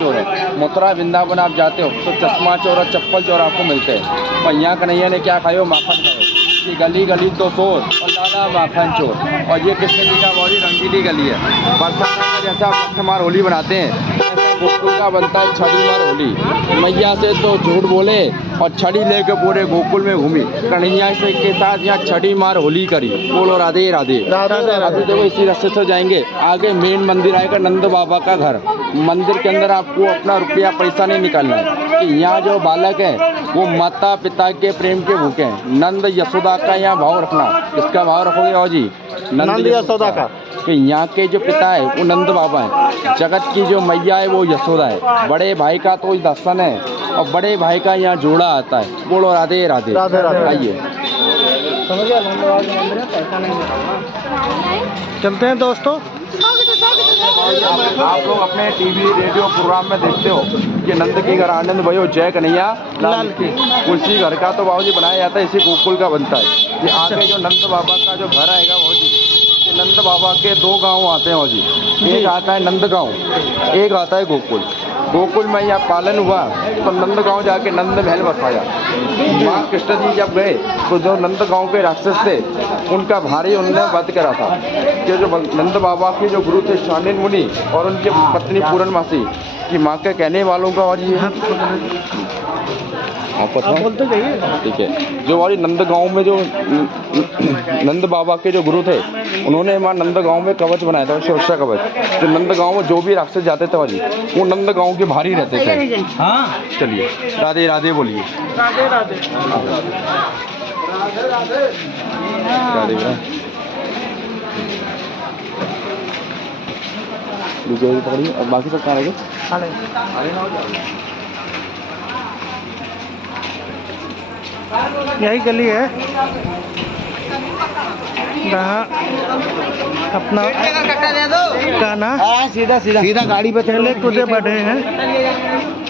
मथुरा वृंदावन आप जाते हो तो चश्मा चोर और चप्पल चोर आपको मिलते हैं। पर यहाँ कन्हैया ने क्या खाए हो? माखन खाए कि गली गली तो शोर और लाला माखन चोर। और ये कृष्ण जी का बहुत ही रंगीली गली है। बरसात में जैसा आप लठमार होली बनाते हैं ऐसा गोकुल का बनता है छड़ी मार होली। मैया से तो झूठ बोले और छड़ी लेके पूरे गोकुल में घूमी। कन्हैया से के साथ यहाँ छड़ी मार होली करी। बोलो राधे राधे। अभी देखो इसी रास्ते से जाएंगे आगे मेन मंदिर आएगा नंद बाबा का घर। मंदिर के अंदर आपको अपना रुपया पैसा नहीं निकालना है कि यहाँ जो बालक है वो माता पिता के प्रेम के भूखे हैं। नंद यशोदा का यहाँ भाव रखना। किसका भाव रखोगे और जी? नंद यशोदा का। कि यहाँ के जो पिता है वो नंद बाबा है, जगत की जो मैया है वो यशोदा है। बड़े भाई का तो दर्शन है और बड़े भाई का यहाँ जोड़ा आता है। बोलो राधे राधे। आइए चलते हैं दोस्तों। आप लोग अपने टीवी रेडियो प्रोग्राम में देखते हो कि नंद के घर आनंद भयो जय कन्हैया लाल की। उसी घर का तो बाबूजी बनाया जाता है, इसी गोकुल का बनता है। कि आगे जो नंद बाबा का जो घर आएगा बाबूजी, कि नंद बाबा के दो गांव आते हैं बाबूजी। एक आता है नंद गांव, एक आता है गोकुल। गोकुल में यहाँ पालन हुआ तो नंद गांव जाके नंद महल बसाया। माँ कृष्ण जी जब गए तो जो नंद गांव के राक्षस थे उनका भारी उन्होंने वध करा था। कि जो नंद बाबा के जो गुरु थे शांडिल मुनि और उनकी पत्नी पूर्णमासी की माँ के कहने वालों का और ये बोलते ठीक है। जो वाली नंद गांव में जो नंद बाबा के जो गुरु थे उन्होंने माँ नंद गांव में कवच बनाया था, सुरक्षा कवच। जो नंद गांव में जो भी राक्षस जाते थे वाली वो नंद गांव के भारी रहते थे। हाँ चलिए राधे राधे बोलिए। राधे राधे। राधे पकड़िए और बाकी सब कहाँ रह गए? यही गली है जहाँ अपना गाना सीधा सीधा सीधा गाड़ी पे खेले कूदे बढ़े हैं।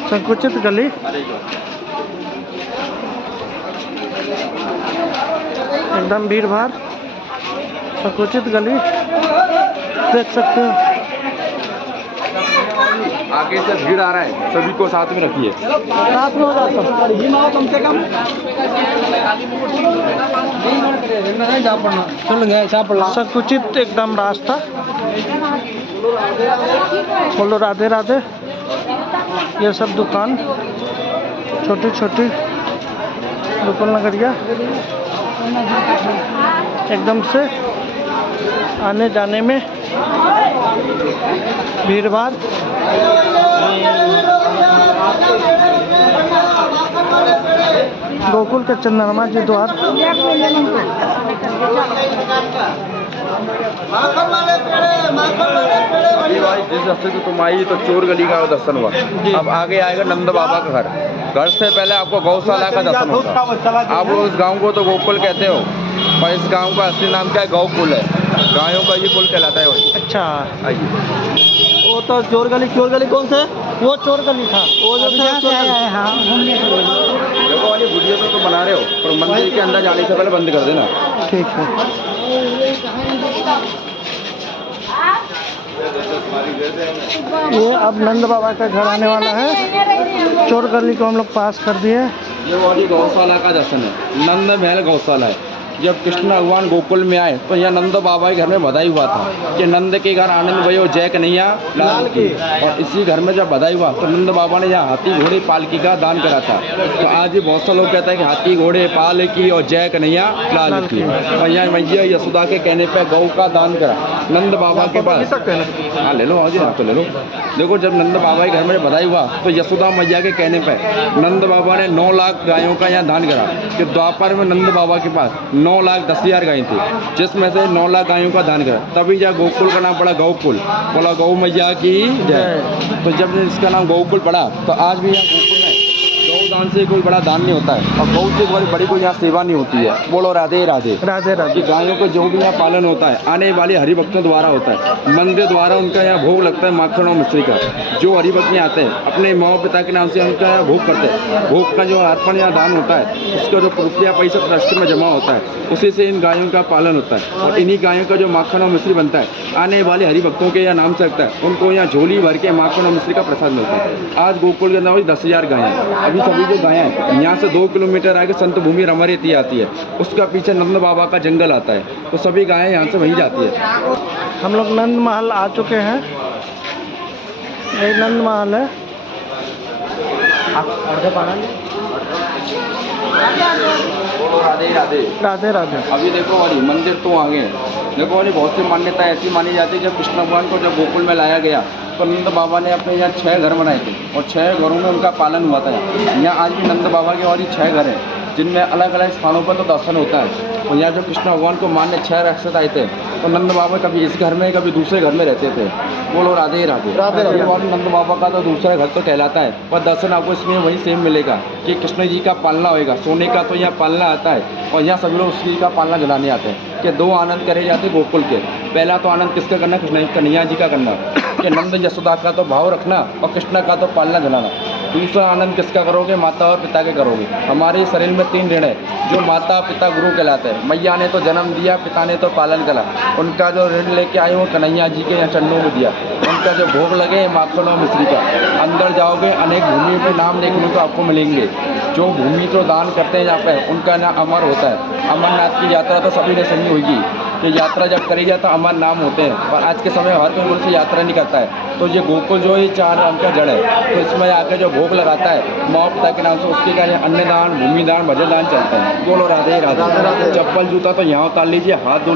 संकुचित गली, एकदम भीड़ भाड़ संकुचित गली देख सकते हो। आगे से भीड़ आ रहा है, सभी को साथ में रखिए। साथ में हो जाता कम से कम। संकुचित एकदम रास्ता। बोलो राधे राधे। ये सब दुकान छोटी छोटी दुकान नगरिया एकदम से आने जाने में भीड़ भाड़। गोकुल के चंद्रमा जी द्वार। जिस रास्ते से तुम आई तो चोर गली का दर्शन हुआ। अब आगे आएगा नंद बाबा का घर। घर से पहले आपको गौशाला का दर्शन होगा। आप उस गांव को तो गोकुल कहते हो पर इस गांव का असली नाम क्या है? गौकुल है। गायों का ये कुल कहलाता है वही। अच्छा आइए। वो तो चोर गली कौन से? वो चोर गली था। वो जो था हाँ घूमने के लिए। देखो वाली वीडियो तो बना रहे हो पर मंदिर के अंदर जाने से पहले बंद कर देना। ठीक है। ये अब नंद बाबा का घर आने वाला है। चोर गली को हम लोग पास कर दिए। ये वाली गौशाला का दर्शन है। नंद महल गौशाला है। जब कृष्ण भगवान गोकुल में आए तो यहाँ नंद बाबा के घर में बधाई हुआ था कि नंद के घर आनंद भयो जय कन्हैया लाल की। और इसी घर में जब बधाई हुआ तो नंद बाबा ने यहाँ हाथी घोड़े पालकी का दान करा था। तो आज भी बहुत से लोग कहते हैं कि हाथी घोड़े पालकी और जय कन्हैया लाल की। और यहाँ मैया यशोदा के कहने पर गौ का दान करा नंद बाबा के पास। हाँ ले लो, आज तो ले लो। देखो जब नंद बाबा के घर में बधाई हुआ तो यशोदा मैया के कहने पर नंद बाबा ने 9 लाख गायों का यहाँ दान करा। कि द्वापर में नंद बाबा के पास 9,10,000 गायें थी, जिसमें से 9 लाख गायों का दान करा। तभी जब गोकुल का नाम पड़ा गौकुल। बोला गौ मैया की जय। तो जब इसका नाम गौकुल पड़ा तो आज भी यहाँ गोकुल में दान से कोई बड़ा दान नहीं होता है और गौ से बड़ी बड़ी कोई यहाँ सेवा नहीं होती है। बोलो राधे राधे। राधे कि राधे। गायों का जो भी यहाँ पालन होता है आने वाले हरिभक्तों द्वारा होता है। मंदिर द्वारा उनका यहाँ भोग लगता है माखन और मिश्री का। जो हरिभक्त यहाँ आते हैं अपने माँ पिता के नाम से उनका यहाँ भोग करते हैं। भोग का जो अर्पण या दान होता है उसका जो रुपया पैसा ट्रस्ट में जमा होता है उसी से इन गायों का पालन होता है और इन्हीं गायों का जो माखन और मिश्री बनता है आने वाले हरिभक्तों के यहाँ नाम से लगता है। उनको यहाँ झोली भर के माखन और मिश्री का प्रसाद मिलता है। आज गोकुल के अंदर 10,000 गायें हैं। अभी सभी जो गायें हैं यहाँ से 2 किलोमीटर आगे संत भूमि रमरेती आती है, उसका पीछे नंद बाबा का जंगल आता है, तो सभी गायें यहाँ से वहीं जाती है। हम लोग नंद महल आ चुके हैं। ये नंद महल है। बोलो राधे राधे। राधे राधे। अभी देखो वाली मंदिर तो आगे हैं। देखो वाली बहुत सी मान्यता ऐसी मानी जाती है जब कृष्ण भगवान को जब गोकुल में लाया गया तो नंद बाबा ने अपने यहाँ 6 घर बनाए थे और 6 घरों में उनका पालन हुआ था। यहाँ आज भी नंद बाबा के और 6 घर हैं जिनमें अलग अलग स्थानों पर तो दर्शन होता है। और यहाँ जो कृष्ण भगवान को मानने 6 राक्षस आए थे तो नंद बाबा कभी इस घर में कभी दूसरे घर में रहते थे। बोलो राधे राधे। राधे राधे। और नंद बाबा का तो दूसरा घर तो कहलाता है पर दर्शन आपको इसमें वही सेम मिलेगा कि कृष्ण जी का पालना होएगा। सोने का तो यहाँ पालना आता है और यहाँ सभी लोग उसी का पालना जलाने आते हैं कि 2 आनंद करे जाते गोकुल के। पहला तो आनंद किसका करना? कृष्ण कन्हैया जी का करना कि नंद यशोदा का तो भाव रखना और कृष्ण का तो पालना जलाना। दूसरा आनंद किसका करोगे? माता और पिता के करोगे। हमारे शरीर में 3 ऋण है जो माता पिता गुरु कहलाते हैं। मैया ने तो जन्म दिया, पिता ने तो पालन करा। उनका जो ऋण लेके आए वो कन्हैया जी के यहाँ चरणों में दिया। उनका जो भोग लगे माखन और मिश्री का। अंदर जाओगे अनेक भूमि पे नाम देखने को आपको मिलेंगे। जो भूमि तो दान करते हैं यहाँ पे उनका नाम अमर होता है। अमरनाथ की यात्रा तो सभी ने सुनी होगी कि यात्रा जब करी जाए तो अमर नाम होते हैं, पर आज के समय हर कोई उनसे यात्रा नहीं करता है। तो ये गोकुल जो ये 4 नाम का जड़ है तो इसमें आके जो भोग लगाता है माँ पिता के नाम से उसके का अन्नदान भूमिदान भजन दान चलता है। बोलो राधे राधे। चप्पल जूता तो यहाँ उतार लीजिए, हाथ धो